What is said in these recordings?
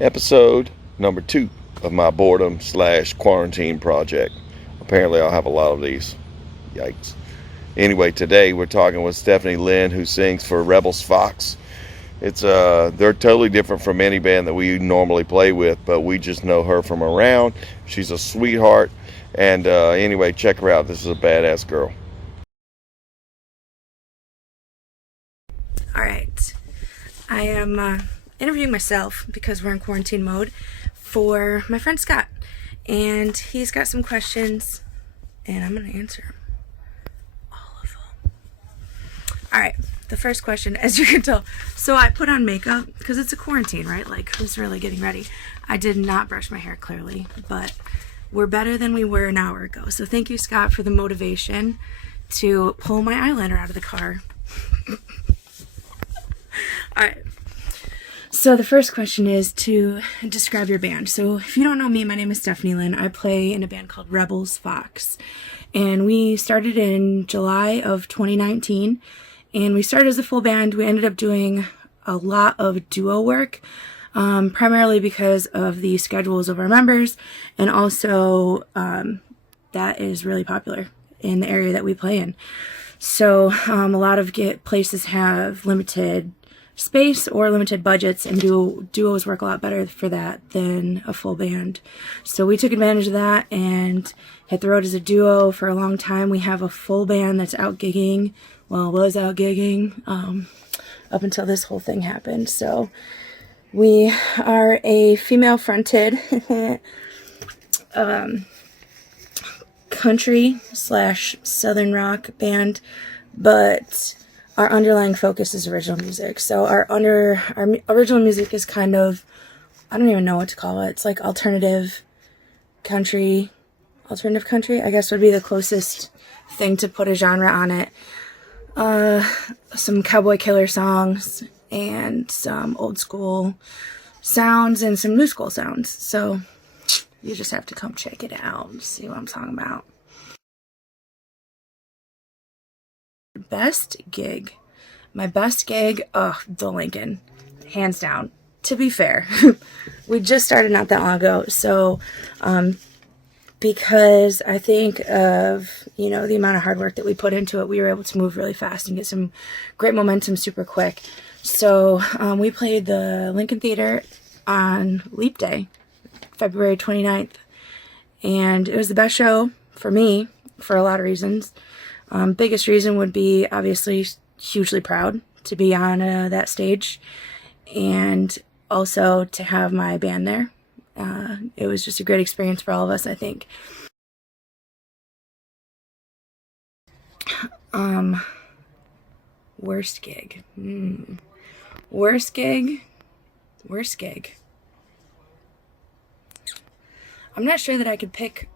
Episode number 2 of my boredom slash quarantine project. Apparently, I'll have a lot of these. Yikes. Anyway, today we're talking with Stephanie Lynn, who sings for Rebels Fox. They're totally different from any band that we normally play with, but we just know her from around. She's a sweetheart, and anyway, check her out. This is a badass girl. All right, I am interviewing myself because we're in quarantine mode for my friend Scott, and he's got some questions, and I'm gonna answer them, all of them. All right, the first question, as you can tell, so I put on makeup because it's a quarantine, right? Like, who's really getting ready? I did not brush my hair, clearly, but we're better than we were an hour ago. So thank you, Scott, for the motivation to pull my eyeliner out of the car. All right. So the first question is to describe your band. So if you don't know me, my name is Stephanie Lynn. I play in a band called Rebels Fox. And we started in July of 2019. And we started as a full band. We ended up doing a lot of duo work, primarily because of the schedules of our members. And also that is really popular in the area that we play in. So a lot of places have limited space or limited budgets, and duos work a lot better for that than a full band. So we took advantage of that and hit the road as a duo for a long time. We have a full band that's out gigging, was out gigging up until this whole thing happened. So we are a female fronted country / southern rock band, but our underlying focus is original music. So our original music is kind of, I don't even know what to call it. It's like alternative country, I guess would be the closest thing to put a genre on it. Some cowboy killer songs and some old school sounds and some new school sounds. So you just have to come check it out and see what I'm talking about. My best gig, the Lincoln, hands down. To be fair, we just started not that long ago, so because I think of, the amount of hard work that we put into it, we were able to move really fast and get some great momentum super quick. So we played the Lincoln Theater on Leap Day, February 29th, and it was the best show for me for a lot of reasons. Biggest reason would be obviously hugely proud to be on that stage, and also to have my band there. It was just a great experience for all of us, I think. Worst gig. Worst gig. I'm not sure that I could pick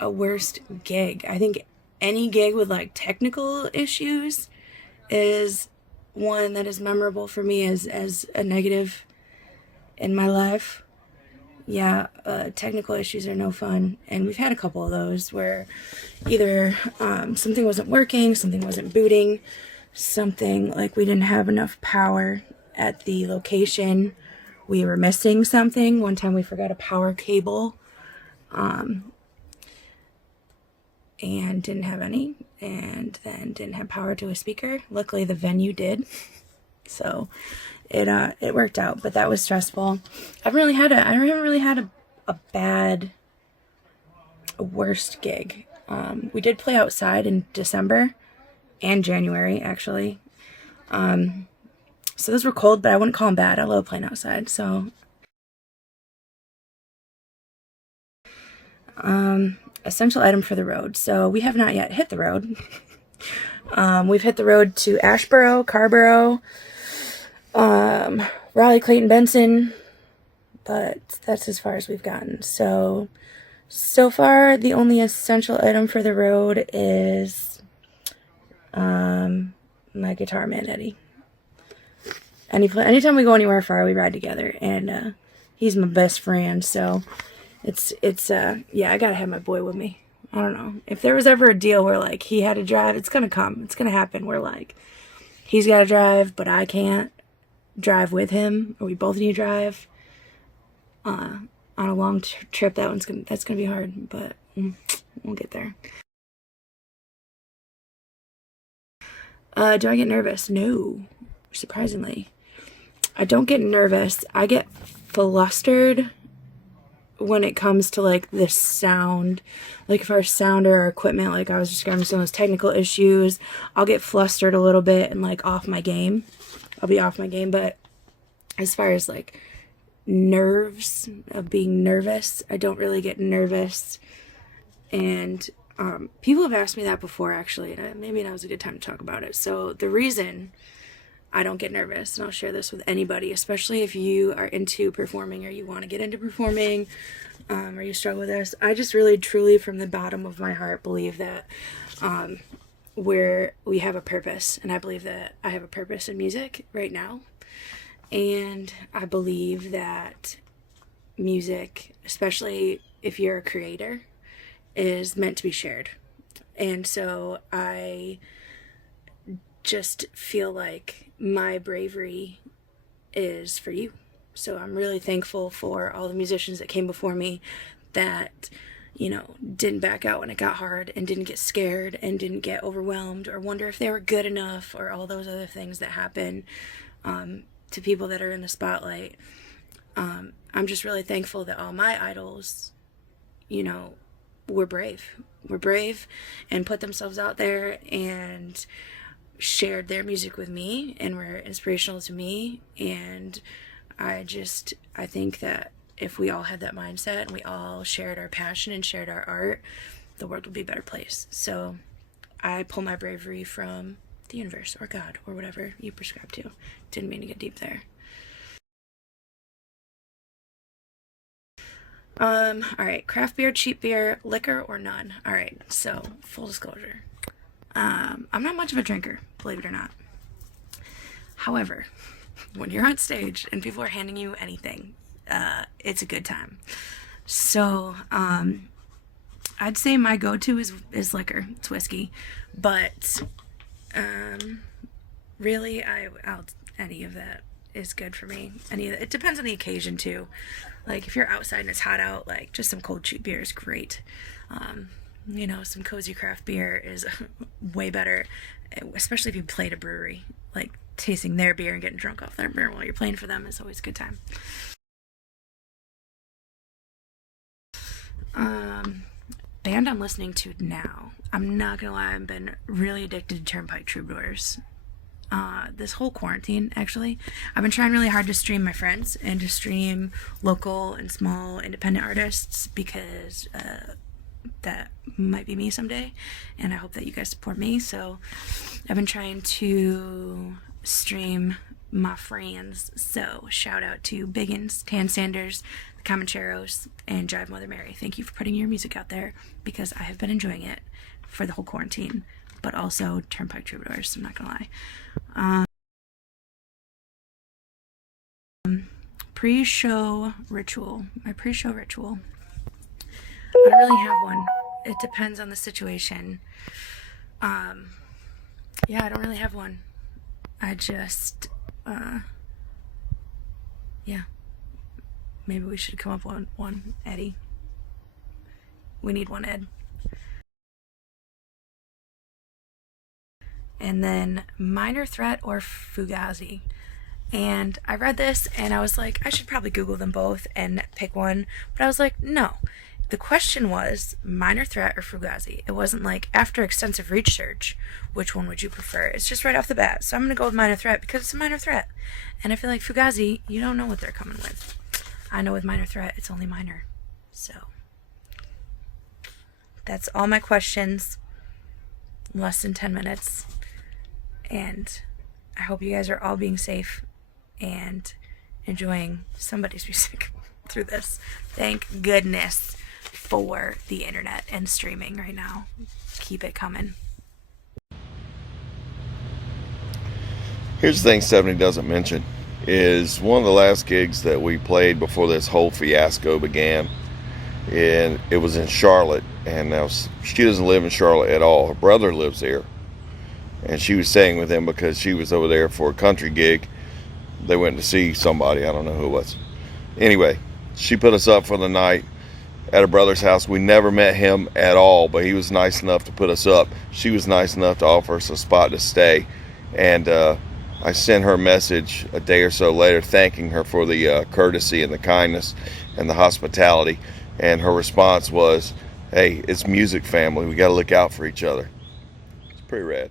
a worst gig. I think any gig with like technical issues is one that is memorable for me as a negative in my life. Yeah, technical issues are no fun, and we've had a couple of those where either something wasn't working, something wasn't booting, something like we didn't have enough power at the location, we were missing something. One time we forgot a power cable and didn't have any, and then didn't have power to a speaker. Luckily the venue did, so it worked out, but that was stressful. I haven't really had a bad worst gig. We did play outside in December and January, actually. So those were cold, but I wouldn't call them bad. I love playing outside. So essential item for the road. So we have not yet hit the road. We've hit the road to Asheboro, Carborough, Raleigh, Clayton, Benson, but that's as far as we've gotten. So far, the only essential item for the road is my guitar man, Eddie. Anytime we go anywhere far, we ride together, and he's my best friend, so I gotta have my boy with me. I don't know. If there was ever a deal where, like, he had to drive, it's gonna come. It's gonna happen where, like, he's gotta drive, but I can't drive with him, or we both need to drive. on a long trip, that's gonna be hard, but we'll get there. Do I get nervous? No, surprisingly. I don't get nervous. I get flustered when it comes to like this sound. Like if our sound or our equipment, like I was describing some of those technical issues, I'll get flustered a little bit and like off my game. I'll be off my game. But as far as like nerves of being nervous, I don't really get nervous. And people have asked me that before, actually, and maybe now is a good time to talk about it. So the reason I don't get nervous, and I'll share this with anybody, especially if you are into performing or you want to get into performing, or you struggle with this. I just really, truly, from the bottom of my heart, believe that we have a purpose, and I believe that I have a purpose in music right now, and I believe that music, especially if you're a creator, is meant to be shared. And so I just feel like my bravery is for you. So I'm really thankful for all the musicians that came before me that, didn't back out when it got hard and didn't get scared and didn't get overwhelmed or wonder if they were good enough or all those other things that happen to people that are in the spotlight. I'm just really thankful that all my idols, were brave and put themselves out there and shared their music with me and were inspirational to me. And I think that if we all had that mindset and we all shared our passion and shared our art, the world would be a better place. So I pull my bravery from the universe or God or whatever you prescribe to. Didn't mean to get deep there. All right, craft beer, cheap beer, liquor, or none. All right, so full disclosure. I'm not much of a drinker, believe it or not. However, when you're on stage and people are handing you anything, it's a good time. So, I'd say my go-to is liquor. It's whiskey, but really, any of that is good for me. It depends on the occasion too. Like if you're outside and it's hot out, like just some cold cheap beer is great. Some cozy craft beer is way better, especially if you play at a brewery. Like tasting their beer and getting drunk off their beer while you're playing for them is always a good time. Band I'm listening to now. I'm not gonna lie, I've been really addicted to Turnpike Troubadours. This whole quarantine, actually, I've been trying really hard to stream my friends and to stream local and small independent artists because that might be me someday, and I hope that you guys support me. So I've been trying to stream my friends. So shout out to Biggins, Tan Sanders, the Comancheros, and Jive Mother Mary. Thank you for putting your music out there because I have been enjoying it for the whole quarantine. But also Turnpike Troubadours, I'm not gonna lie. Pre-show ritual. My pre-show ritual. I don't really have one. It depends on the situation. I don't really have one. I just, maybe we should come up with one, Eddie. We need one, Ed. And then Minor Threat or Fugazi. And I read this and I was like, I should probably Google them both and pick one. But I was like, no. The question was Minor Threat or Fugazi. It wasn't like, after extensive research, which one would you prefer? It's just right off the bat. So I'm going to go with Minor Threat because it's a minor threat. And I feel like Fugazi, you don't know what they're coming with. I know with Minor Threat, it's only minor. So that's all my questions. Less than 10 minutes. And I hope you guys are all being safe and enjoying somebody's music through this. Thank goodness for the internet and streaming right now. Keep it coming. Here's the thing Stephanie doesn't mention is one of the last gigs that we played before this whole fiasco began, and it was in Charlotte. And now she doesn't live in Charlotte at all. Her brother lives there, and she was staying with him because she was over there for a country gig. They went to see somebody, I don't know who it was. Anyway, She put us up for the night at her brother's house. We never met him at all, but he was nice enough to put us up. She was nice enough to offer us a spot to stay. And I sent her a message a day or so later thanking her for the courtesy and the kindness and the hospitality. And her response was, "Hey, it's music family. We got to look out for each other." It's pretty rad.